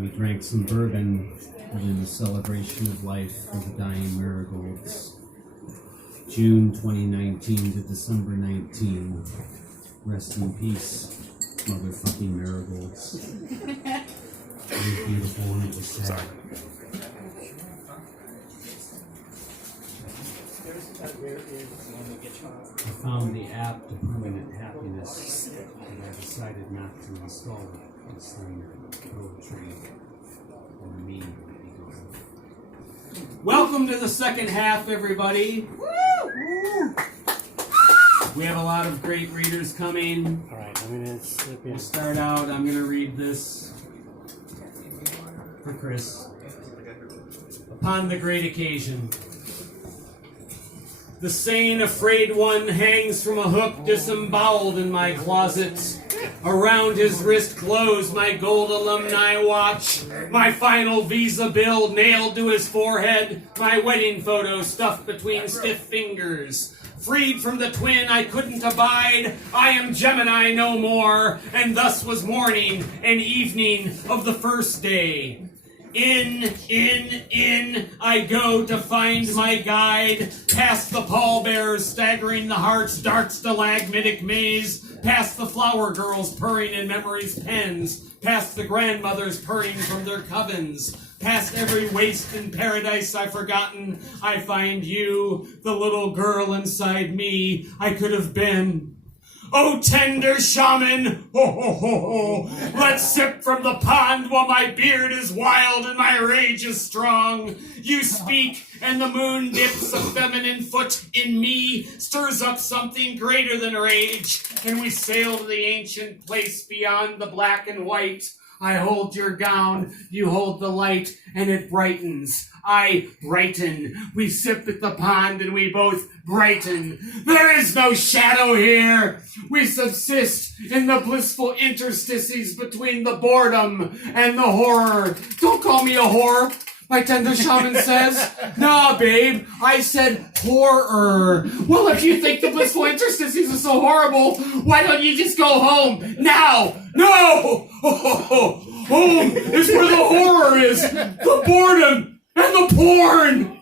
We drank some bourbon in a celebration of life for the dying marigolds. June 2019 to December 19. Rest in peace, motherfucking marigolds. It was beautiful and it was sad. I found the app to Permanent Happiness, and I decided not to install it. It's some poetry and me. Welcome to the second half, everybody. Woo! We have a lot of great readers coming. All right, I'm going to slip in. We'll start out. I'm going to read this for Chris. Upon the great occasion. The sane, afraid one hangs from a hook disemboweled in my closet. Around his wrist glows my gold alumni watch, my final visa bill nailed to his forehead, my wedding photo stuffed between stiff fingers. Freed from the twin I couldn't abide, I am Gemini no more, and thus was morning and evening of the first day. In, I go to find my guide, past the pallbearers staggering the heart's dark stalagmitic maze, past the flower girls purring in memory's pens, past the grandmothers purring from their covens, past every waste in paradise I've forgotten, I find you, the little girl inside me I could have been. Oh, tender shaman, ho, ho, ho, ho, let's sip from the pond while my beard is wild and my rage is strong. You speak, and the moon dips a feminine foot in me, stirs up something greater than rage, and we sail to the ancient place beyond the black and white. I hold your gown, you hold the light, and it brightens. I brighten. We sip at the pond and we both brighten. There is no shadow here. We subsist in the blissful interstices between the boredom and the horror. Don't call me a whore, my tender shaman says. Nah, babe, I said horror. Well, if you think the blissful interstices are so horrible, why don't you just go home now? No! Home is where the horror is, the boredom, and the porn,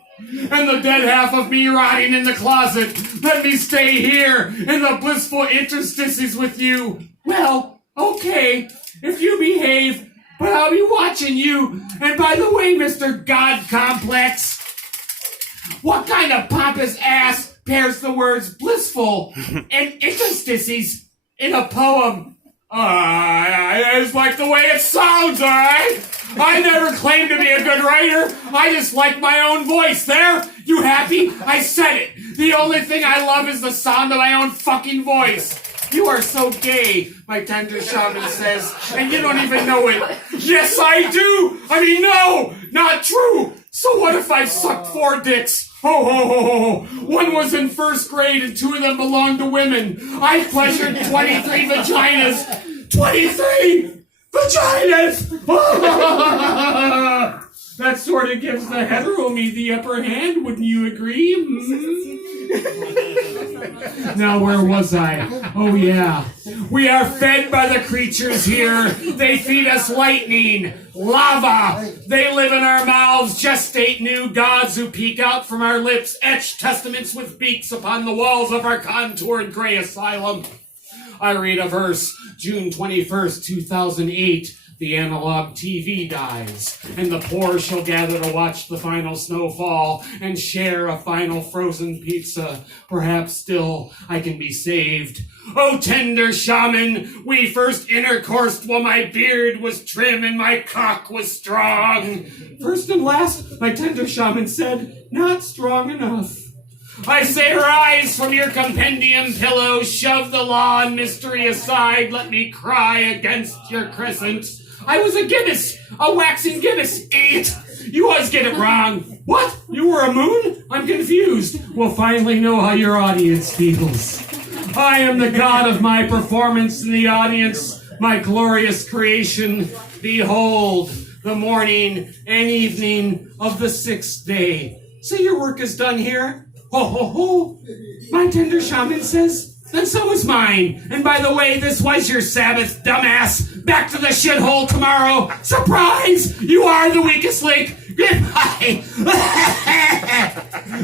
and the dead half of me rotting in the closet. Let me stay here in the blissful interstices with you. Well, okay, if you behave, but I'll be watching you. And by the way, Mr. God Complex, what kind of pompous ass pairs the words blissful and interstices in a poem? It's like the way it sounds, alright? I never claimed to be a good writer. I just like my own voice. There? You happy? I said it. The only thing I love is the sound of my own fucking voice. You are so gay, my tender shaman says, and you don't even know it. Yes, I do. I mean, no, not true. So what if I sucked 4 dicks? Ho, ho, ho, ho. One was in first grade and 2 of them belonged to women. I pleasured 23 vaginas. 23 vaginas! That sort of gives the hetero me the upper hand, wouldn't you agree? Now, where was I? Oh, yeah. We are fed by the creatures here. They feed us lightning, lava. They live in our mouths, gestate new gods who peek out from our lips, etch testaments with beaks upon the walls of our contoured gray asylum. I read a verse, June 21st, 2008. The analog TV dies, and the poor shall gather to watch the final snowfall and share a final frozen pizza. Perhaps still I can be saved. Oh, tender shaman, we first intercoursed while my beard was trim and my cock was strong. First and last, my tender shaman said, not strong enough. I say rise from your compendium pillow, shove the law and mystery aside, let me cry against your crescent. I was a gibbous, a waxing gibbous, idiot. You always get it wrong. What? You were a moon? I'm confused. We'll finally know how your audience feels. I am the god of my performance in the audience, my glorious creation. Behold, the morning and evening of the 6th day. So your work is done here? Ho, ho, ho. My tender shaman says, then so is mine. And by the way, this was your Sabbath, dumbass. back to the shithole tomorrow. Surprise! You are the weakest link. Goodbye.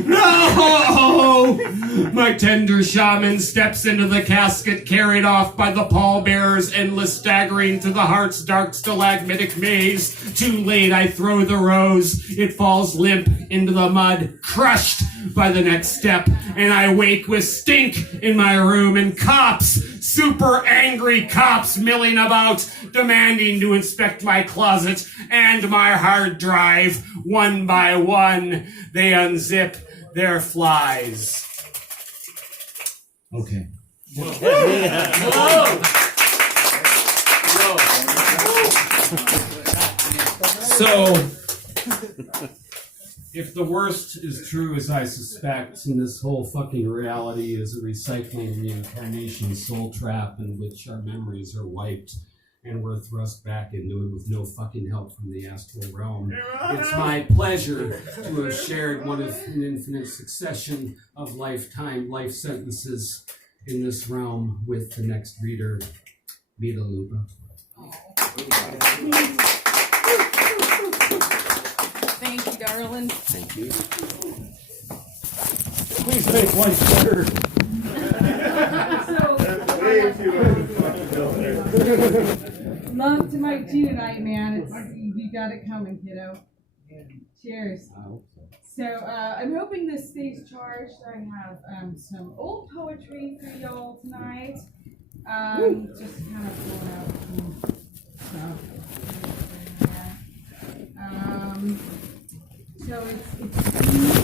No! My tender shaman steps into the casket, carried off by the pallbearer's endless staggering to the heart's dark stalagmitic maze. Too late, I throw the rose. It falls limp into the mud, crushed by the next step, and I wake with stink in my room and cops, super angry cops milling about, demanding to inspect my closet and my hard drive. One by one, they unzip their flies. Okay. So, if the worst is true as I suspect, and this whole fucking reality is a recycling and reincarnation soul trap in which our memories are wiped and we're thrust back into it with no fucking help from the astral realm, it's my pleasure to have shared one of an infinite succession of life sentences in this realm with the next reader, Vita Luba. Thank you, darling. Thank you. Please make life better. Love to Mike G tonight, man. You got it coming, kiddo. Cheers. So I'm hoping this stays charged. I have some old poetry for y'all tonight. Just kind of pulling out some stuff. So it's